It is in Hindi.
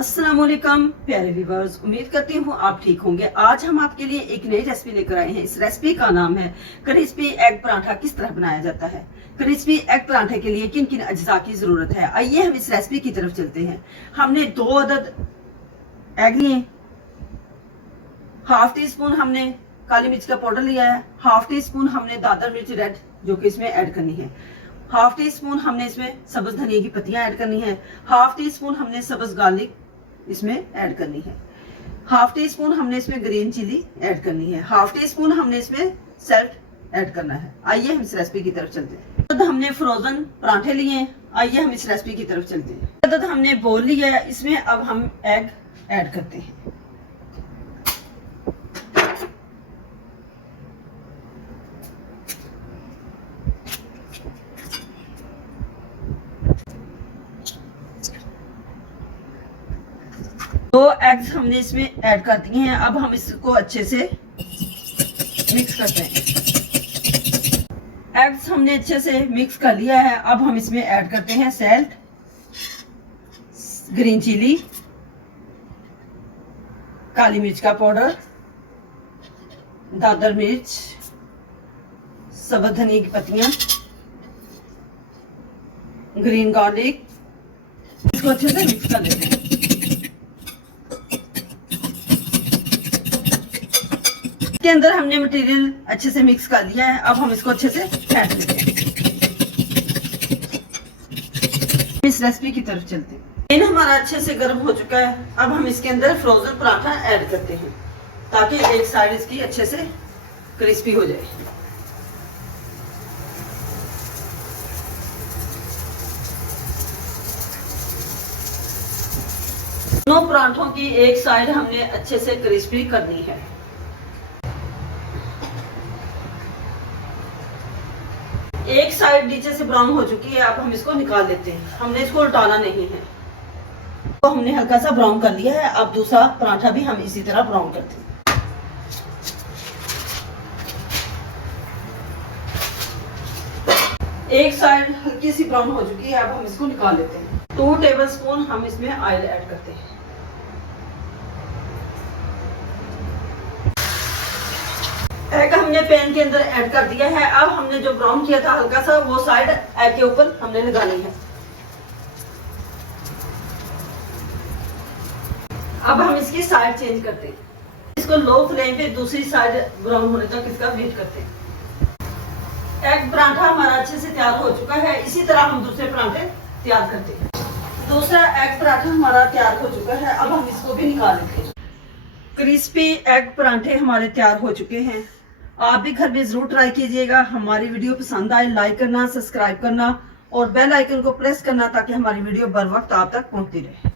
अस्सलामुअलैकुम प्यारे व्यूवर्स, उम्मीद करती हूँ आप ठीक होंगे। आज हम आपके लिए एक नई रेसिपी लेकर आए हैं। इस रेसिपी का नाम है क्रिस्पी एग पराठा। किस तरह बनाया जाता है? क्रिस्पी एग पराठे के लिए किन किन अज्जा की जरूरत है, आइए हम इस रेसिपी की तरफ चलते हैं। हमने 2 अदद एग लिए, हाफ टी स्पून हमने काली मिर्च का पाउडर लिया है, हाफ टी स्पून हमने दादर मिर्च रेड जो कि इसमें ऐड करनी है, हाफ टी स्पून हमने इसमें सब्ज धनिया की पत्तियां ऐड करनी है, हाफ टी स्पून हमने सब्ज गार्लिक इसमें ऐड करनी है, हाफ टी स्पून हमने इसमें ग्रीन चिली ऐड करनी है, हाफ टी स्पून हमने इसमें सॉल्ट ऐड करना है। आइए हम इस रेसिपी की तरफ चलते हैं। तो हमने फ्रोजन पराठे लिए हैं, आइए हम इस रेसिपी की तरफ चलते हैं। तो हमने बोल लिया है, इसमें अब हम एग ऐड करते हैं। दो एग्स हमने इसमें ऐड कर दिए हैं। अब हम इसको अच्छे से मिक्स करते हैं। एग्स हमने अच्छे से मिक्स कर लिया है। अब हम इसमें ऐड करते हैं सॉल्ट, ग्रीन चिली, काली मिर्च का पाउडर, दादर मिर्च, सब्ज धनिया की पत्तियां, ग्रीन गार्लिक। इसको अच्छे से मिक्स कर देते हैं। इसके अंदर हमने मटेरियल अच्छे से मिक्स कर लिया है। अब हम इसको अच्छे से फेंट लेते हैं। इस रेसिपी की तरफ चलते हैं। तेल हमारा अच्छे से गर्म हो चुका है। अब हम इसके अंदर फ्रोजन पराठा ऐड करते हैं ताकि एक साइड इसकी अच्छे से क्रिस्पी हो जाए। दोनों पराठों की एक साइड हमने अच्छे से क्रिस्पी करनी है। एक साइड नीचे से ब्राउन हो चुकी है। अब हम इसको निकाल लेते हैं। हमने इसको उल्टाना नहीं है। तो हमने हल्का सा ब्राउन कर लिया है। अब दूसरा पराठा भी हम इसी तरह ब्राउन करते हैं। एक साइड हल्की सी ब्राउन हो चुकी है। अब हम इसको निकाल लेते हैं। 2 टेबलस्पून हम इसमें ऑयल ऐड करते हैं। एग हमने पैन के अंदर ऐड कर दिया है। अब हमने जो ब्राउन किया था हल्का सा, वो साइड एग के ऊपर हमने लगानी है। अब हम इसकी साइड चेंज करते हैं। इसको लो फ्लेम पे दूसरी साइड ब्राउन होने तक इसका वेट करते हैं। एग पराठा हमारा अच्छे से तैयार हो चुका है। इसी तरह हम दूसरे पराठे तैयार करते हैं। दूसरा एग पराठा हमारा तैयार हो चुका है। अब हम इसको भी निकाल लेते हैं। क्रिस्पी एग पराठे हमारे तैयार हो चुके हैं। आप भी घर में जरूर ट्राई कीजिएगा। हमारी वीडियो पसंद आए लाइक करना, सब्सक्राइब करना और बेल आइकन को प्रेस करना ताकि हमारी वीडियो बर वक्त आप तक पहुंचती रहे।